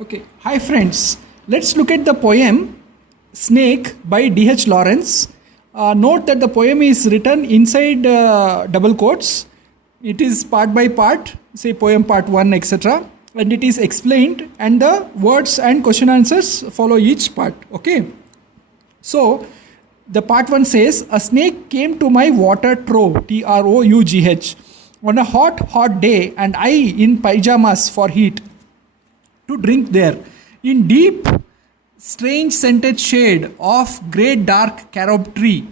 Okay, hi friends. Let's look at the poem Snake by D.H. Lawrence. Note that the poem is written inside double quotes. It is part by part, say poem part 1, etc. And it is explained, and the words and question answers follow each part. Okay, so the part 1 says, a snake came to my water trough, Trough, on a hot day, and I in pyjamas for heat to drink there. In deep, strange scented shade of great dark carob tree,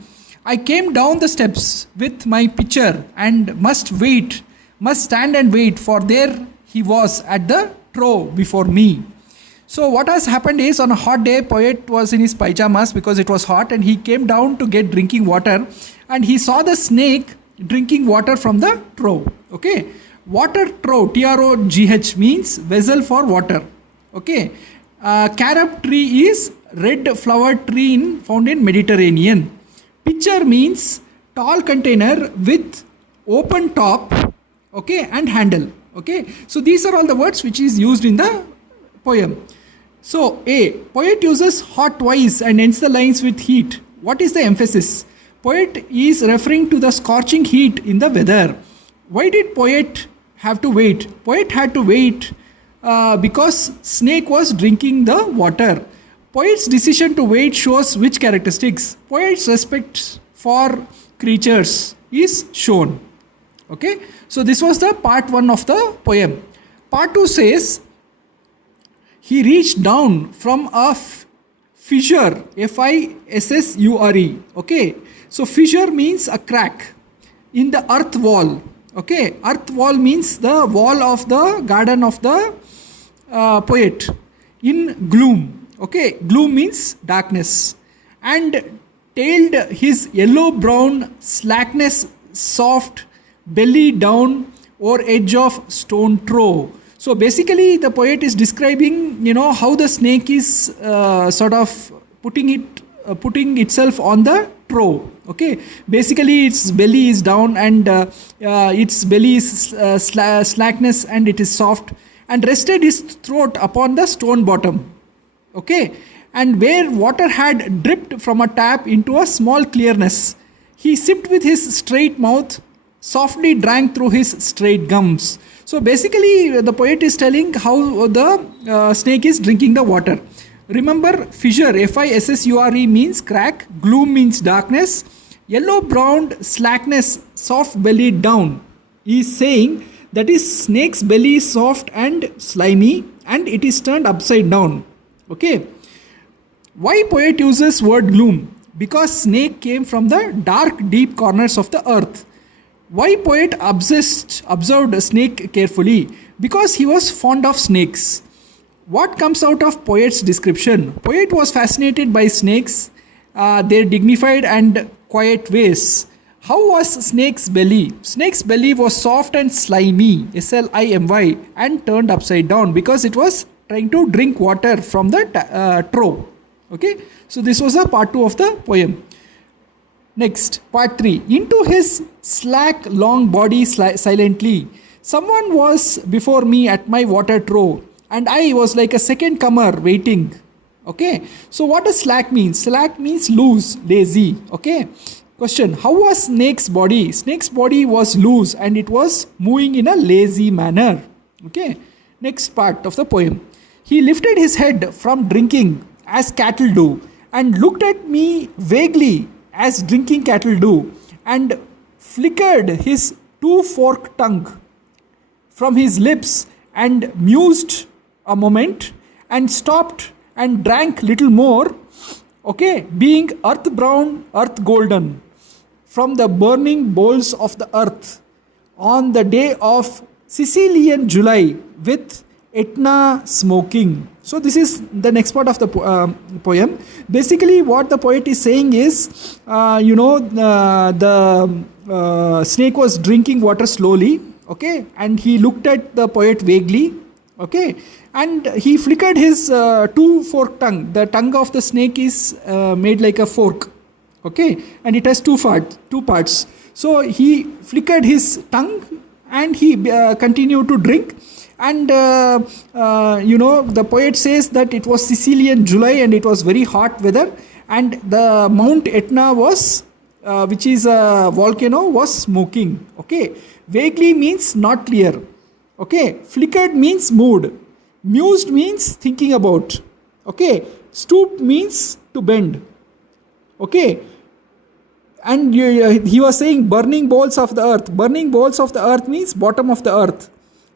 I came down the steps with my pitcher and must stand and wait, for there he was at the trough before me. So what has happened is, on a hot day, poet was in his pyjamas because it was hot, and he came down to get drinking water, and he saw the snake drinking water from the trough. Okay, water trough, Trogh, means vessel for water. Okay, carob tree is red flowered tree found in Mediterranean. Pitcher means tall container with open top, okay, and handle. Okay, so these are all the words which is used in the poem. So A, poet uses hot twice and ends the lines with heat. What is the emphasis? Poet is referring to the scorching heat in the weather. Why did poet have to wait? Poet had to wait because snake was drinking the water. Poet's decision to wait shows which characteristics? Poet's respect for creatures is shown. Okay, so this was the part 1 of the poem. Part 2 says, he reached down from a fissure, Fissure. Okay, so fissure means a crack in the earth wall. Okay, earth wall means the wall of the garden of the poet in gloom. Okay, gloom means darkness. And tailed his yellow brown slackness soft belly down or edge of stone trough. So basically the poet is describing, how the snake is sort of putting itself on the trough. Okay, basically its belly is down, and its belly is slackness, and it is soft, and rested his throat upon the stone bottom. Okay, and where water had dripped from a tap into a small clearness, he sipped with his straight mouth, softly drank through his straight gums. So basically the poet is telling how the snake is drinking the water. Remember, fissure, Fissure means crack, gloom means darkness, yellow brown slackness, soft bellied down. He is saying that is snake's belly is soft and slimy, and it is turned upside down. Okay, why poet uses word gloom? Because snake came from the dark deep corners of the earth. Why poet observed a snake carefully? Because he was fond of snakes. What comes out of poet's description? Poet was fascinated by snakes, their dignified and quiet ways. How was snake's belly? Snake's belly was soft and slimy, Slimy, and turned upside down because it was trying to drink water from the trough. Okay, so this was a part 2 of the poem. Next, part 3. Into his slack long body silently, someone was before me at my water trough, and I was like a second comer waiting. Okay, so what does slack mean? Slack means loose, lazy. Okay, question, how was snake's body? Snake's body was loose and it was moving in a lazy manner. Okay, next part of the poem. He lifted his head from drinking as cattle do, and looked at me vaguely as drinking cattle do, and flickered his two-forked tongue from his lips, and mused a moment, and stopped and drank little more. Okay, being earth brown, earth golden, from the burning bowls of the earth, on the day of Sicilian July, with Etna smoking. So this is the next part of the poem. Basically what the poet is saying is, the snake was drinking water slowly, okay, and he looked at the poet vaguely, okay, and he flickered his two-forked tongue. The tongue of the snake is made like a fork, okay, and it has two parts. So he flickered his tongue, and he continued to drink, And the poet says that it was Sicilian July and it was very hot weather, and the Mount Etna was, which is a volcano, was smoking. Okay, vaguely means not clear. Okay, flickered means mood. Mused means thinking about. Okay, stooped means to bend. Okay, and he was saying burning bowls of the earth. Burning bowls of the earth means bottom of the earth.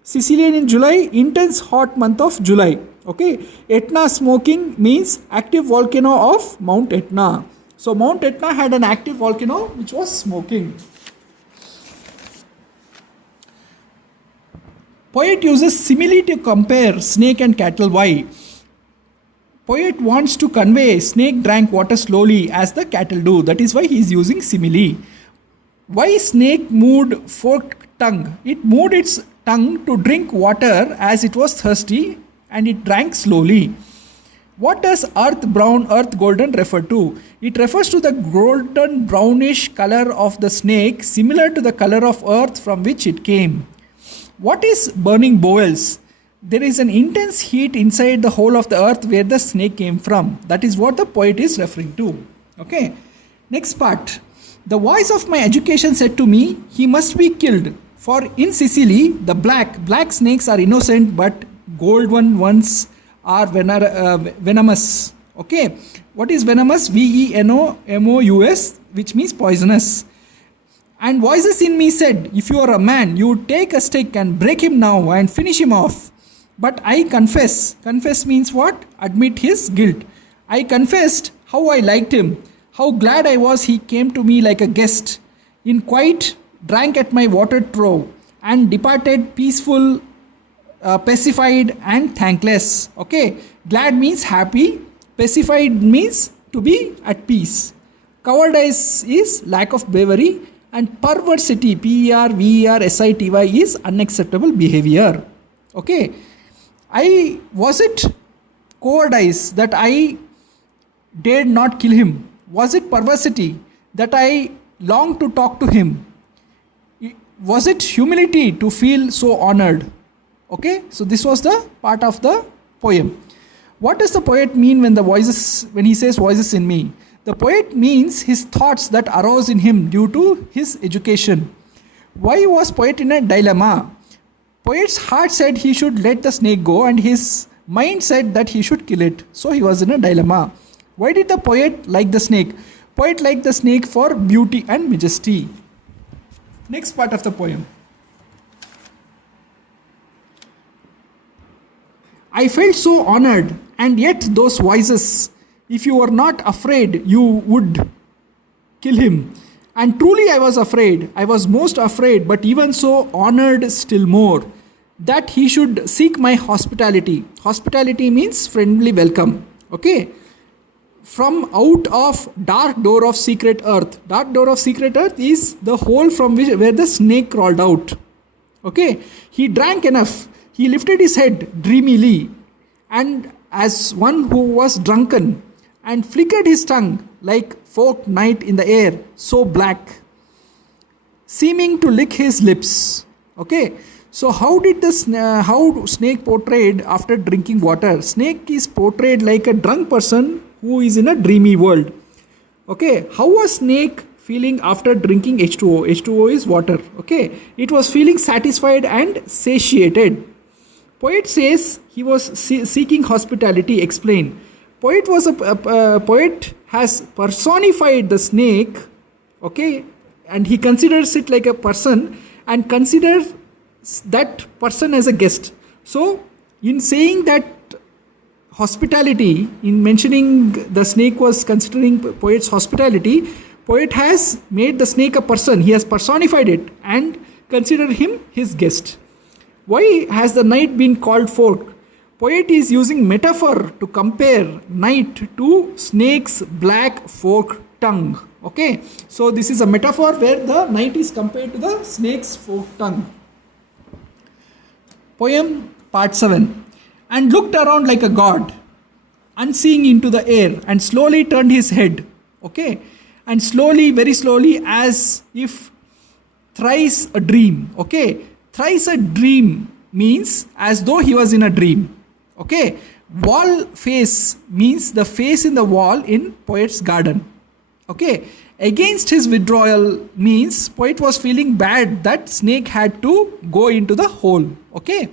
Sicilian in July, intense hot month of July. Okay, Etna smoking means active volcano of Mount Etna. So Mount Etna had an active volcano which was smoking. Poet uses simile to compare snake and cattle. Why? Poet wants to convey snake drank water slowly as the cattle do. That is why he is using simile. Why snake moved forked tongue? It moved its tongue to drink water as it was thirsty, and it drank slowly. What does earth brown, earth golden refer to? It refers to the golden brownish color of the snake, similar to the color of earth from which it came. What is burning bowels? There is an intense heat inside the hole of the earth where the snake came from. That is what the poet is referring to. Okay. Next part. The voice of my education said to me, he must be killed. For in Sicily, the black snakes are innocent, but gold ones are venomous. Okay. What is venomous? Venomous, which means poisonous. And voices in me said, if you are a man, you would take a stick and break him now and finish him off. But I confess. Confess means what? Admit his guilt. I confessed how I liked him, how glad I was he came to me like a guest. In quiet, drank at my watered trough, and departed peaceful, pacified and thankless. Okay, glad means happy, pacified means to be at peace. Cowardice is lack of bravery, and perversity, perversity, is unacceptable behavior. Okay, was it cowardice that I dared not kill him? Was it perversity that I longed to talk to him? Was it humility to feel so honored? Okay, so this was the part of the poem. What does the poet mean when he says voices in me? The poet means his thoughts that arose in him due to his education. Why was poet in a dilemma? Poet's heart said he should let the snake go, and his mind said that he should kill it. So he was in a dilemma. Why did the poet like the snake? Poet liked the snake for beauty and majesty. Next part of the poem. I felt so honored, and yet those voices, if you were not afraid, you would kill him. And truly I was afraid. I was most afraid, but even so honored still more, that he should seek my hospitality. Hospitality means friendly welcome. Okay. From out of dark door of secret earth. Dark door of secret earth is the hole from where the snake crawled out. Okay. He drank enough. He lifted his head dreamily, and as one who was drunken, and flickered his tongue like forked night in the air, so black, seeming to lick his lips. Okay. So how snake portrayed after drinking water? Snake is portrayed like a drunk person who is in a dreamy world. Okay. How was snake feeling after drinking H2O? H2O is water. Okay. It was feeling satisfied and satiated. Poet says he was seeking hospitality. Explain. Poet has personified the snake. Okay. And he considers it like a person and considers that person as a guest. So in saying that hospitality, in mentioning the snake was considering poet's hospitality, poet has made the snake a person. He has personified it and considered him his guest. Why has the night been called fork? Poet is using metaphor to compare night to snake's black forked tongue. Okay, so this is a metaphor where the night is compared to the snake's forked tongue. Poem part 7. And looked around like a god, unseeing into the air, and slowly turned his head. Okay, and slowly, very slowly, as if thrice a dream. Okay, thrice a dream means as though he was in a dream. Okay. Wall face means the face in the wall in poet's garden. Okay. Against his withdrawal means poet was feeling bad that snake had to go into the hole. Okay.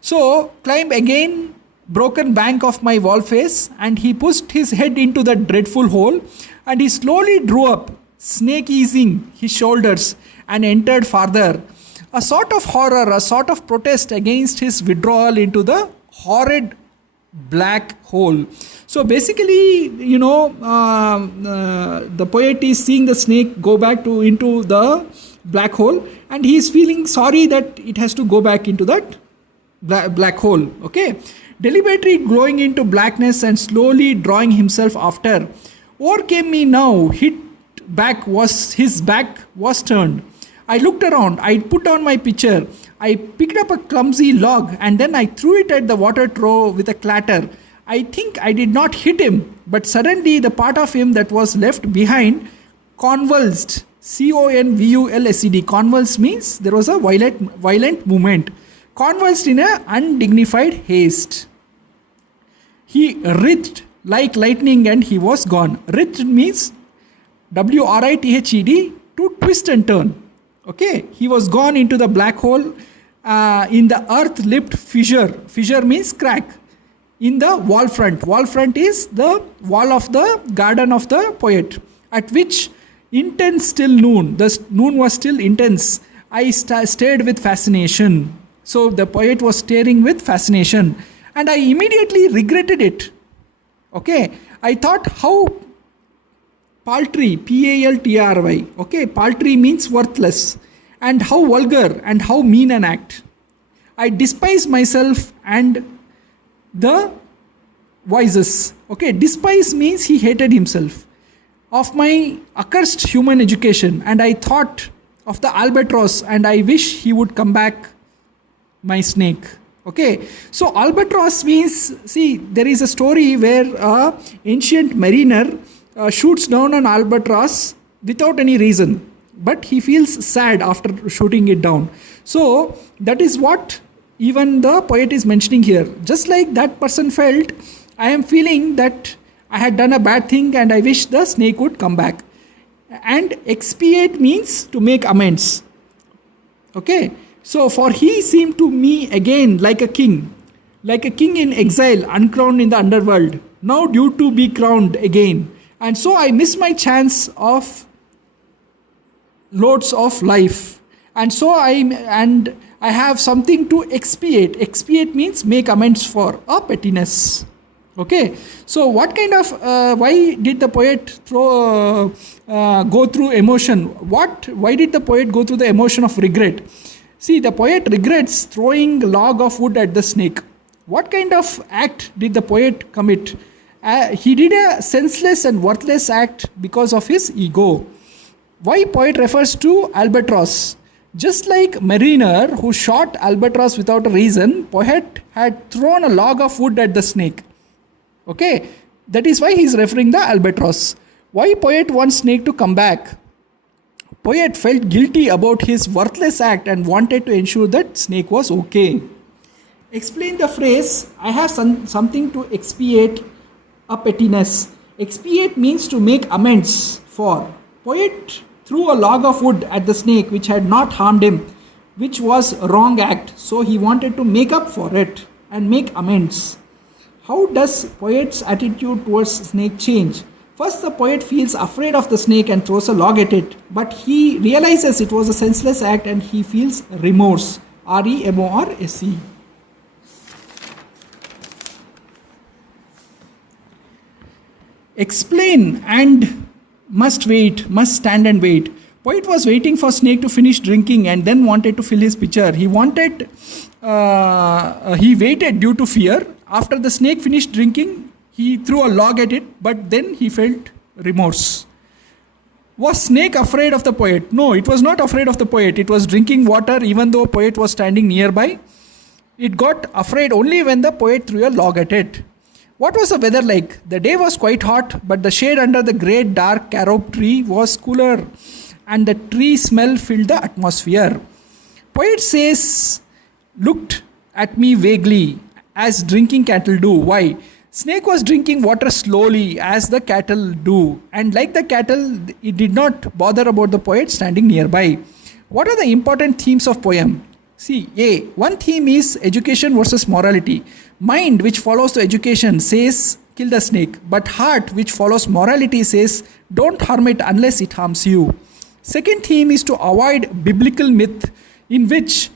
So climb again broken bank of my wall face, and he pushed his head into the dreadful hole, and he slowly drew up, snake easing his shoulders, and entered farther. A sort of horror, a sort of protest against his withdrawal into the horrid black hole. So basically, the poet is seeing the snake go back into the black hole, and he is feeling sorry that it has to go back into that black hole. Okay. Deliberately going into blackness and slowly drawing himself after. Overcame me now. His back was turned. I looked around. I put down my pitcher. I picked up a clumsy log, and then I threw it at the water trough with a clatter. I think I did not hit him, but suddenly the part of him that was left behind convulsed. Convulsed. Convulsed means there was a violent movement. Convulsed in an undignified haste. He writhed like lightning and he was gone. Writhed means WRITHED, to twist and turn. Okay, he was gone into the black hole in the earth-lipped fissure. Fissure means crack. In the wall front. Wall front is the wall of the garden of the poet, at which intense till noon. The noon was still intense. I stared with fascination. So the poet was staring with fascination, and I immediately regretted it. Okay, I thought how paltry, PALTRY. Okay, paltry means worthless, and how vulgar and how mean an act. I despise myself and the voices. Okay, despise means he hated himself. Of my accursed human education, and I thought of the albatross, and I wish he would come back, my snake. Okay, so albatross means, see, there is a story where a ancient mariner shoots down an albatross without any reason, but he feels sad after shooting it down. So that is what even the poet is mentioning here. Just like that person felt, I am feeling that I had done a bad thing and I wish the snake would come back. And expiate means to make amends. Okay, so for he seemed to me again like a king in exile, uncrowned in the underworld, now due to be crowned again. And so I miss my chance of loads of life. And so I have something to expiate. Expiate means make amends for a pettiness. Okay, so what kind of, why did the poet go through emotion? Why did the poet go through the emotion of regret? See, the poet regrets throwing a log of wood at the snake. What kind of act did the poet commit? He did a senseless and worthless act because of his ego. Why poet refers to albatross? Just like mariner who shot albatross without a reason, poet had thrown a log of wood at the snake. Okay, that is why he is referring the albatross. Why poet wants snake to come back? Poet felt guilty about his worthless act and wanted to ensure that snake was okay. Explain the phrase, I have something to expiate a pettiness. Expiate means to make amends for. Poet threw a log of wood at the snake which had not harmed him, which was a wrong act. So he wanted to make up for it and make amends. How does poet's attitude towards snake change? First, the poet feels afraid of the snake and throws a log at it, but he realizes it was a senseless act and he feels remorse. REMORSE. Explain and must stand and wait. Poet was waiting for snake to finish drinking and then wanted to fill his pitcher. He waited due to fear. After the snake finished drinking, he threw a log at it, but then he felt remorse. Was snake afraid of the poet? No, it was not afraid of the poet. It was drinking water even though poet was standing nearby. It got afraid only when the poet threw a log at it. What was the weather like? The day was quite hot, but the shade under the great dark carob tree was cooler and the tree smell filled the atmosphere. Poet says, looked at me vaguely, as drinking cattle do. Why? Snake was drinking water slowly, as the cattle do, and like the cattle, it did not bother about the poet standing nearby. What are the important themes of poem? See, A. One theme is education versus morality. Mind, which follows the education, says kill the snake, but heart, which follows morality, says don't harm it unless it harms you. Second theme is to avoid biblical myth in which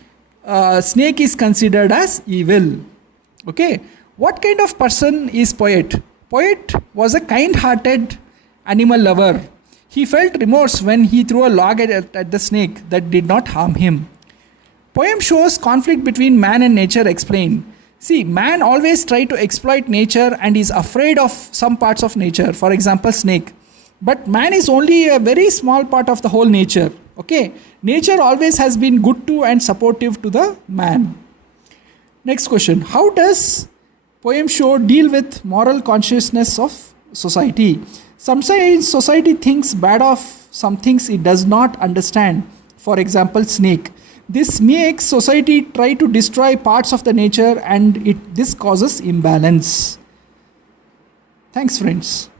snake is considered as evil. Okay, what kind of person is poet? Poet was a kind-hearted animal lover. He felt remorse when he threw a log at the snake that did not harm him. Poem shows conflict between man and nature explained. See, man always try to exploit nature and is afraid of some parts of nature, for example, snake. But man is only a very small part of the whole nature. Okay, nature always has been good to and supportive to the man. Next question. How does poem show deal with moral consciousness of society? Sometimes society thinks bad of some things it does not understand. For example, snake. This makes society try to destroy parts of the nature and this causes imbalance. Thanks, friends.